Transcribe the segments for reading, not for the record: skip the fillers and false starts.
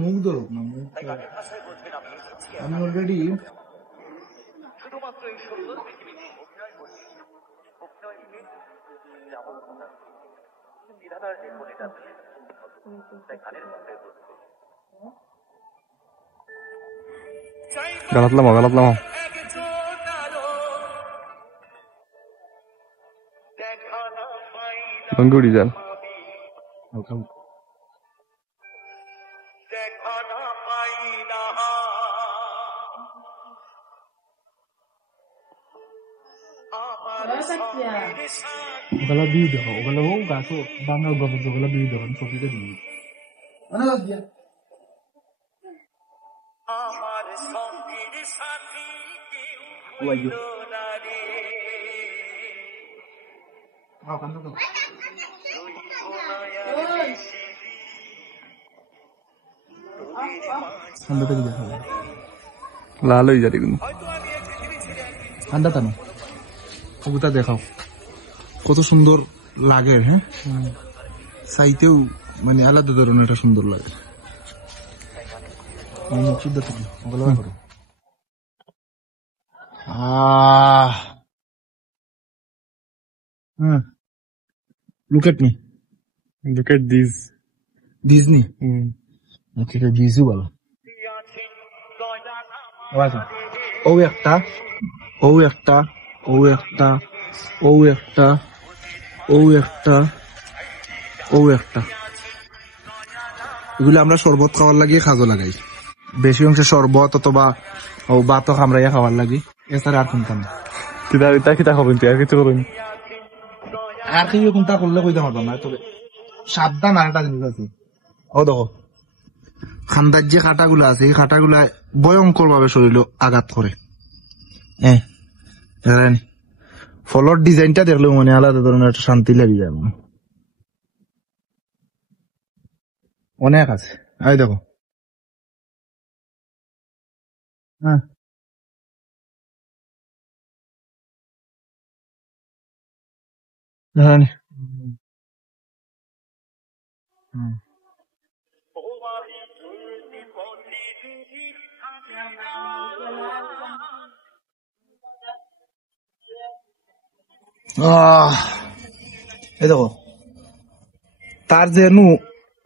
মুখ ধরুক না, মুখ আমি অলরেডি শুধুমাত্র এই সুন্দর পৃথিবীতে অভিনয় করছি। অভিনয় নিরাধার জীবনীটা তাই গানের মধ্যে गलत लम्हा गंगूड़ी जान ওগুলা দিয়ে দেখো, ওগুলা ও গাছ বাংলার গল্প, ওগুলা দিয়ে দেখো, ছবিটা দিয়ে ঠান্ডাটা কি দেখা যায়, लाल हो जाती কিন্তু ঠান্ডাটা না, ওটা দেখাও কত সুন্দর লাগে। হ্যাঁ, চাইতেও মানে আলাদা ধরনের একটা সুন্দর লাগে। Look at me. look at these Disney. Okay, visual. ও একটা, ও একটা, ও একটা, ও একটা, ও একটা, ও একটা, এগুলো আমরা শরবত খাওয়ার লাগিয়ে খাজো লাগাই, বেশি অংশে শরবত অথবা ও ভাতও খামড়াইয়া খাওয়ার লাগি, এছাড়া আর কোনটা না। কিতা করবেন তুই আর কিছু করবেন আর কি কোনটা করলে কইতে পারবো না, তবে সাবধান আর একটা জিনিস আছে। ও দেখো খান্দার যে খাটাগুলো আছে, এই খাটাগুলা ভয়ঙ্কর ভাবে শরীর আঘাত করে। ফলর ডিজাইনটা দেখলেও মানে আলাদা ধরনের একটা শান্তি লেগে যায়, মানে অনেক আছে। এই দেখো, হ্যাঁ এই দেখো তার যে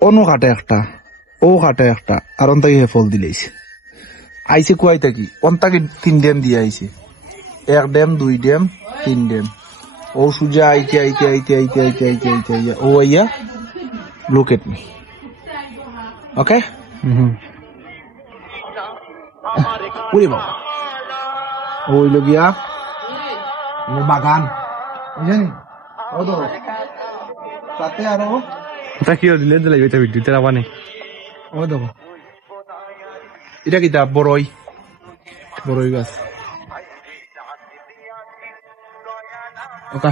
অনু কাটে একটা, ও কাটে একটা, আর অন্তাকে ফল দিলেছে আইসে কুয়াই থাকি, অন্তাকে 3 ড্যাম দিয়ে আইছে, 1 ড্যাম 2 ড্যাম 3 ড্যাম, ও সুজা আইতে আইতে আইতে আইতে আইতে আইতে আইতে আইয়া ও আইয়া look at me. Okay? ওরে বাবা, ওই লগিয়া বাগান জানি, ও তো তাতে আরো ওটা কি দিলে দিলে এটা ভিডিও তেরা বানে ও দেখো এটা কিতা বড়ই, বড়ই গাছ। ওকা